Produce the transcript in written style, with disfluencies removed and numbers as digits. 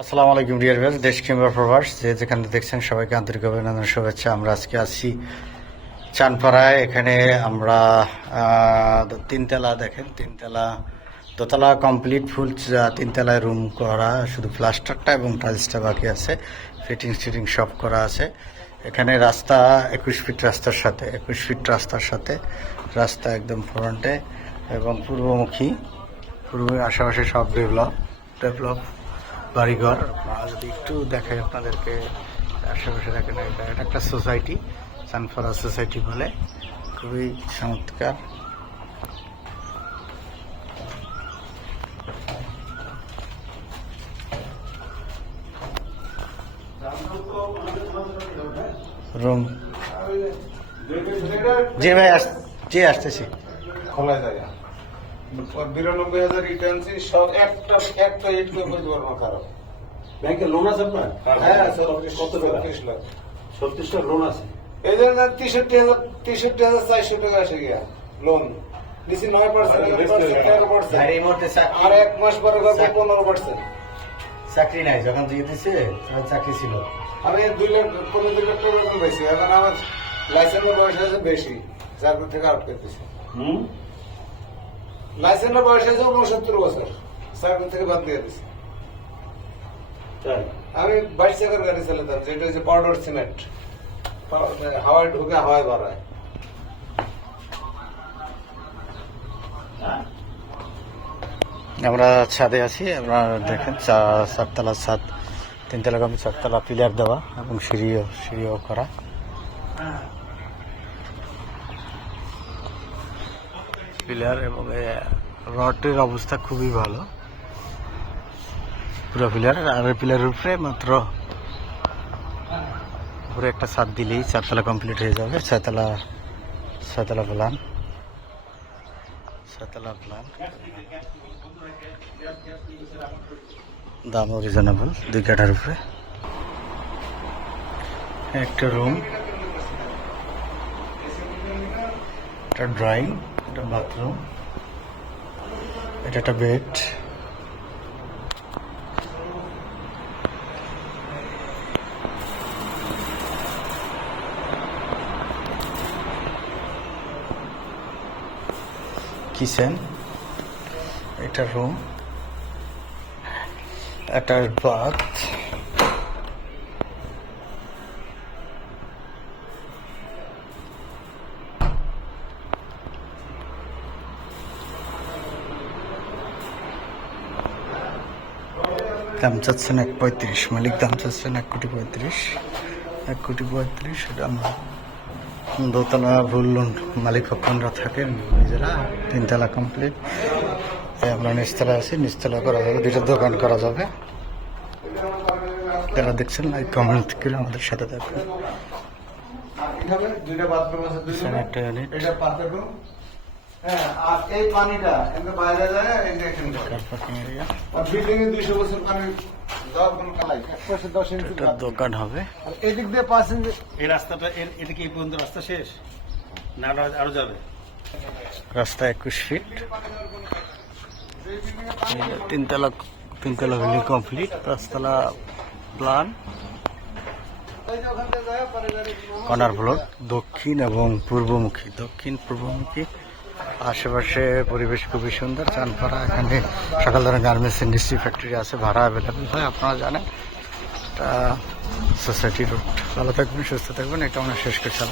আসসালামু আলাইকুম dear viewers, দেশ কিংবা প্রবাস যে যেখানে দেখছেন সবাইকে আন্তরিক অভিনন্দন, শুভেচ্ছা। আমরা আজকে আছি চানপাড়ায়। এখানে আমরা তিনতলা, দেখেন তিনতলা, দোতলা কমপ্লিট ফুল, তিনতলায় রুম করা, শুধু প্লাস্টারটা এবং টাইলসটা বাকি আছে। ফিটিং সব করা আছে। এখানে রাস্তা 21 ফিট রাস্তার সাথে রাস্তা একদম ফ্রন্টে এবং পূর্বমুখী। আশেপাশে সব ডেভেলপ বাড়িঘর। যদি একটু দেখাই আপনাদেরকে, আশেপাশে দেখেন, এটা একটা সোসাইটি, চানপাড়া সোসাইটি বলে, খুবই চমৎকার। রুম জি ভাই, আসতেছি। 92,000 রিটার্নসি সব একটা ইট করে বলতে পারবো খারাপ। ব্যাংকে লোন আছে আপনার? হ্যাঁ, কত টাকা? 36 লাখ। 36 লাখ লোন আছে। এই জন্য 63,400 টাকা আসে গিয়া লোন নিচে 9%, 13%। আর এক মাস পরে করবো 15%। চাকরি নাই, যখন দিয়ে দিছে চাকরি ছিল। আমি 2 লাখ 15 লাখ টাকা বেতন পাইছি। এখন আমার লাইসেন্সের বয়স আছে বেশি, চাকরি থেকে আউট করতেছি। লাইসেন্সের বয়স আছে 69 বছর, চাকরি থেকে বাদ দিয়ে দিছি। আমি 22 চাকার গাড়ি চালাতাম, যেটা হচ্ছে পাউডার সিমেন্ট, হাওয়ায় ঢুকে হাওয়ায় বাড়ায়। আমরা ছাদে আছি। আপনারা দেখেন চারতলা ছাদ, তিনতলা কমে 4তলা পিলার দেওয়া এবং সিঁড়িও করা। পিলার এবং রডের অবস্থা খুবই ভালো, পুরো পিলার। আর পিলারের উপরে মাত্র উপরে একটা ছাদ দিলেই 4তলা কমপ্লিট হয়ে যাবে। 6তলা প্ল্যান। দামও রিজনেবল, 2 কাঠার উপরে একটা রুম, একটা ড্রয়িং, একটা বাথরুম, এটা একটা বেড। কিচেন, এটা রুম, একটা বাথ, দাম চাচ্ছেন 1.35, মালিক দাম চাচ্ছেন 1,35,00,000। 1,35,00,000 এটা আমরা দোতলা ভুল মালিক পক্ষরা থাকেন নিজেরা। 3তলা কমপ্লিট, আমরা নিচতলা আছি। নিচতলা করা যাবে, 2টা দোকান করা যাবে। যারা দেখছেন লাইক কমেন্ট করে আমাদের সাথে থাকবেন। দুইটা বাথরুম আছে, একটা ইউনিট, এটা পার্কের রুম। হ্যাঁ, আর এই পানিটা এখানে বাইরে যায়, এখানে কার পার্কিং এরিয়া। আর বিল্ডিং এ 200 বছর পানি যাওয়ার কোনো কালাই, এক পাশে 10 ইঞ্চি একটা দোকান হবে। আর এদিক দিয়ে 5 ইঞ্চি। এই রাস্তাটা এদিকে এই পর্যন্ত রাস্তা শেষ না, আরো যাবে? রাস্তা 21 ফিট। তিনতলা বিল্ডিং কমপ্লিট, 5তলা প্ল্যান, কর্নার ফ্লোর, দক্ষিণ এবং পূর্বমুখী। আশেপাশে পরিবেশ খুবই সুন্দর। চানপাড়া, এখানে সকাল ধরে গার্মেন্টস ইন্ডাস্ট্রি ফ্যাক্টরি আছে, ভাড়া অ্যাভেলেবেল হয়, আপনারা জানেন। এটা সোসাইটি রোড। ভালো থাকবেন, সুস্থ থাকবেন, এটা আমরা শেষ করছি।